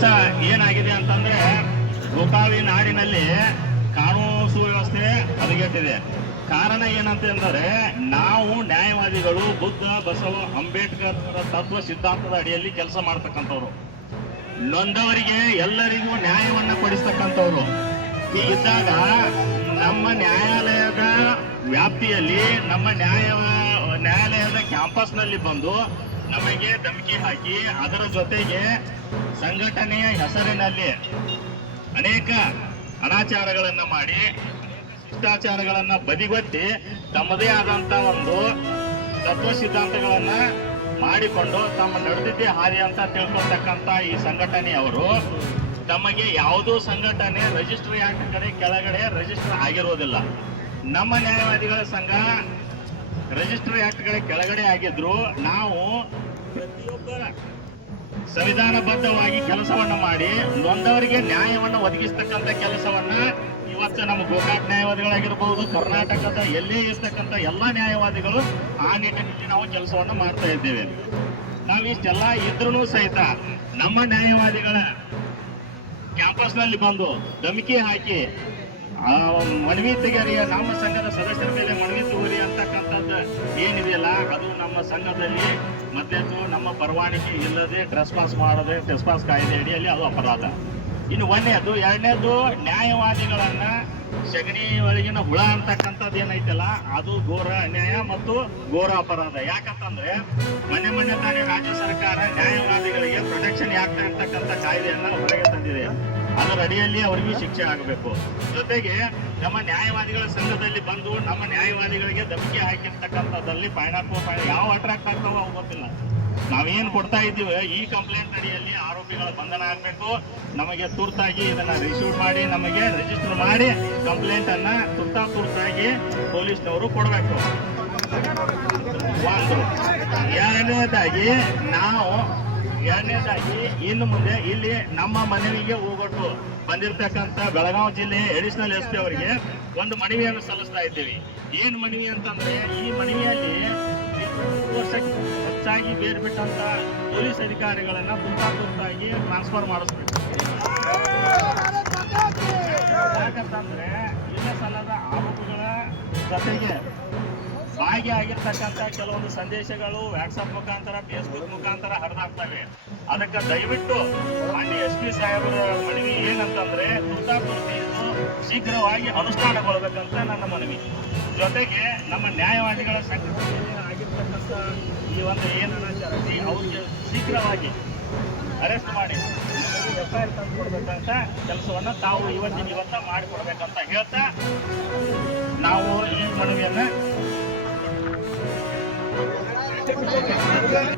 ದಿವಸ ಏನಾಗಿದೆ ಅಂತಂದ್ರೆ ಗೋಕಾವಿ ನಾಡಿನಲ್ಲಿ ಕಾನೂನು ಸುವ್ಯವಸ್ಥೆ ಹದಗೆಟ್ಟಿದೆ. ಕಾರಣ ಏನಂತಂದರೆ ನಾವು ನ್ಯಾಯವಾದಿಗಳು ಬುದ್ಧ, ಬಸವ, ಅಂಬೇಡ್ಕರ್ ತತ್ವ ಸಿದ್ಧಾಂತದ ಅಡಿಯಲ್ಲಿ ಕೆಲಸ ಮಾಡ್ತಕ್ಕಂಥವ್ರು, ನೊಂದವರಿಗೆ ಎಲ್ಲರಿಗೂ ನ್ಯಾಯವನ್ನ ಕೊಡಿಸ್ತಕ್ಕಂಥವ್ರು. ಹೀಗಿದ್ದಾಗ ನಮ್ಮ ನ್ಯಾಯಾಲಯದ ವ್ಯಾಪ್ತಿಯಲ್ಲಿ ನಮ್ಮ ನ್ಯಾಯಾಲಯದ ಕ್ಯಾಂಪಸ್ನಲ್ಲಿ ಬಂದು ನಮಗೆ ಧಮಕಿ ಹಾಕಿ ಅದರ ಜೊತೆಗೆ ಸಂಘಟನೆಯ ಹೆಸರಿನಲ್ಲಿ ಅನೇಕ ಅನಾಚಾರಗಳನ್ನು ಮಾಡಿ ಶಿಷ್ಟಾಚಾರಗಳನ್ನು ಬದಿಗೊತ್ತಿ ತಮ್ಮದೇ ಆದಂತ ಒಂದು ತತ್ವ ಸಿದ್ಧಾಂತಗಳನ್ನ ಮಾಡಿಕೊಂಡು ತಮ್ಮ ನಡೆದಿದ್ದೇ ಹಾದಿ ಅಂತ ತಿಳ್ಕೊಳ್ತಕ್ಕಂಥ ಈ ಸಂಘಟನೆಯವರು ತಮಗೆ ಯಾವುದೋ ಸಂಘಟನೆ ರಿಜಿಸ್ಟರ್ ಆಕ್ಟ್ ಕಡೆ ಕೆಳಗಡೆ ರಿಜಿಸ್ಟರ್ ಆಗಿರೋದಿಲ್ಲ. ನಮ್ಮ ನ್ಯಾಯವಾದಿಗಳ ಸಂಘ ರಿಜಿಸ್ಟರ್ ಆಕ್ಟ್ ಗಳ ಕೆಳಗಡೆ ಆಗಿದ್ರು ನಾವು ಪ್ರತಿಯೊಬ್ಬರ ಸಂವಿಧಾನಬದ್ಧವಾಗಿ ಕೆಲಸವನ್ನ ಮಾಡಿ ನೊಂದವರಿಗೆ ನ್ಯಾಯವನ್ನು ಒದಗಿಸ್ತಕ್ಕಂಥ ಕೆಲಸವನ್ನ ಇವತ್ತು ನಮ್ಮ ಗೋಕಾಕ್ ನ್ಯಾಯವಾದಿಗಳಾಗಿರ್ಬಹುದು, ಕರ್ನಾಟಕದ ಎಲ್ಲೇ ಇರ್ತಕ್ಕಂಥ ಎಲ್ಲ ನ್ಯಾಯವಾದಿಗಳು ಆ ನಿಟ್ಟಿನಲ್ಲಿ ನಾವು ಕೆಲಸವನ್ನ ಮಾಡ್ತಾ ಇದ್ದೇವೆ. ನಾವಿಷ್ಟೆಲ್ಲ ಇದ್ರೂ ಸಹಿತ ನಮ್ಮ ನ್ಯಾಯವಾದಿಗಳ ಕ್ಯಾಂಪಸ್ ನಲ್ಲಿ ಬಂದು ಧಮಕಿ ಹಾಕಿ ಮನವಿ ತೆಗೆರಿ, ನಮ್ಮ ಸಂಘದ ಸದಸ್ಯರ ಮೇಲೆ ಮನವಿ ತಗೋರಿ ಅಂತಕ್ಕಂಥದ್ದು ಏನಿದೆಯಲ್ಲ ಅದು ನಮ್ಮ ಸಂಘದಲ್ಲಿ ಮತ್ತೆದ್ದು ನಮ್ಮ ಪರವಾನಗಿ ಇಲ್ಲದೆ ಟ್ರೆಸ್ಪಾಸ್ ಮಾಡೋದೇ ಟ್ರೆಸ್ಪಾಸ್ ಕಾಯ್ದೆ ಅಡಿಯಲ್ಲಿ ಅದು ಅಪರಾಧ. ಇನ್ನು ಒಂದನೇದು. ಎರಡನೇದು, ನ್ಯಾಯವಾದಿಗಳನ್ನ ಸಗಣಿ ಒಳಗಿನ ಹುಳ ಅಂತಕ್ಕಂಥದ್ದು ಏನೈತಲ್ಲ ಅದು ಘೋರ ಅನ್ಯಾಯ ಮತ್ತು ಘೋರ ಅಪರಾಧ. ಯಾಕಂತಂದ್ರೆ ಮೊನ್ನೆ ತಾನೇ ರಾಜ್ಯ ಸರ್ಕಾರ ನ್ಯಾಯವಾದಿಗಳಿಗೆ ಪ್ರೊಟೆಕ್ಷನ್ ಆಕ್ಟ್ ಅಂತಕ್ಕಂಥ ಕಾಯ್ದೆಯನ್ನ ಹೊರಗೆ ತಂದಿದೆ. ಅದರ ಅಡಿಯಲ್ಲಿ ಅವರಿಗೆ ಶಿಕ್ಷೆ ಆಗಬೇಕು. ಜೊತೆಗೆ ನಮ್ಮ ನ್ಯಾಯವಾದಿಗಳ ಸಂಘದಲ್ಲಿ ಬಂದು ನಮ್ಮ ನ್ಯಾಯವಾದಿಗಳಿಗೆ ಧಮಕಿ ಹಾಕಿರ್ತಕ್ಕಂಥದ್ದಲ್ಲಿ ಯಾವ ಅಟ್ರಾಕ್ಟ್ ಆಗ್ತಾವೋ ಅವು ಗೊತ್ತಿಲ್ಲ. ನಾವೇನು ಕೊಡ್ತಾ ಇದ್ದೀವಿ ಈ ಕಂಪ್ಲೇಂಟ್ ಅಡಿಯಲ್ಲಿ ಆರೋಪಿಗಳ ಬಂಧನ ಆಗಬೇಕು. ನಮಗೆ ತುರ್ತಾಗಿ ಇದನ್ನ ರಿಸೀವ್ ಮಾಡಿ ನಮಗೆ ರಿಜಿಸ್ಟರ್ ಮಾಡಿ ಕಂಪ್ಲೇಂಟ್ ಅನ್ನ ತುರ್ತಾಗಿ ಪೊಲೀಸ್ನವರು ಕೊಡಬೇಕು. ಎರಡನೇದಾಗಿ ಇನ್ನು ಮುಂದೆ ಇಲ್ಲಿ ನಮ್ಮ ಮನವಿಗೆ ಹೋಗೊಟ್ಟು ಬಂದಿರತಕ್ಕಂಥ ಬೆಳಗಾವಿ ಜಿಲ್ಲೆ ಅಡಿಷನಲ್ SP ಅವರಿಗೆ ಒಂದು ಮನವಿಯನ್ನು ಸಲ್ಲಿಸ್ತಾ ಇದ್ದೀವಿ. ಏನು ಮನವಿ ಅಂತಂದ್ರೆ ಈ ಮನವಿಯಲ್ಲಿ ವರ್ಷಕ್ಕೆ ಹೆಚ್ಚಾಗಿ ಬೇರು ಬಿಟ್ಟಂತ ಪೊಲೀಸ್ ಅಧಿಕಾರಿಗಳನ್ನ ತುರ್ತಾಗಿ ಟ್ರಾನ್ಸ್ಫರ್ ಮಾಡಿಸ್ಬೇಕು. ಯಾಕಂತಂದ್ರೆ ಇಲ್ಲ ಸಲ್ಲದ ಆರೋಪಗಳ ಜೊತೆಗೆ ಭಾಗಿಯಾಗಿರ್ತಕ್ಕಂಥ ಕೆಲವೊಂದು ಸಂದೇಶಗಳು ವಾಟ್ಸಪ್ ಮುಖಾಂತರ, ಫೇಸ್ಬುಕ್ ಮುಖಾಂತರ ಹರಿದಾಗ್ತವೆ. ಅದಕ್ಕೆ ದಯವಿಟ್ಟು ಮಾನ್ಯ SP ಸಾಹೇಬರ ಮನವಿ ಏನಂತಂದ್ರೆ ತುರ್ತಾಗಿ ಶೀಘ್ರವಾಗಿ ಅನುಷ್ಠಾನಗೊಳ್ಳಬೇಕಂತ ನನ್ನ ಮನವಿ. ಜೊತೆಗೆ ನಮ್ಮ ನ್ಯಾಯವಾದಿಗಳ ಸಂಘಟನೆ ಆಗಿರ್ತಕ್ಕಂಥ ಈ ಒಂದು ಏನು ಅವ್ರಿಗೆ ಶೀಘ್ರವಾಗಿ ಅರೆಸ್ಟ್ ಮಾಡಿ FIR ತಂದು ಕೊಡ್ಬೇಕಂತ ಕೆಲಸವನ್ನ ತಾವು ಇವತ್ತ ಮಾಡಿಕೊಡ್ಬೇಕಂತ ಹೇಳ್ತಾ ನಾವು ಈ ಮನವಿಯನ್ನ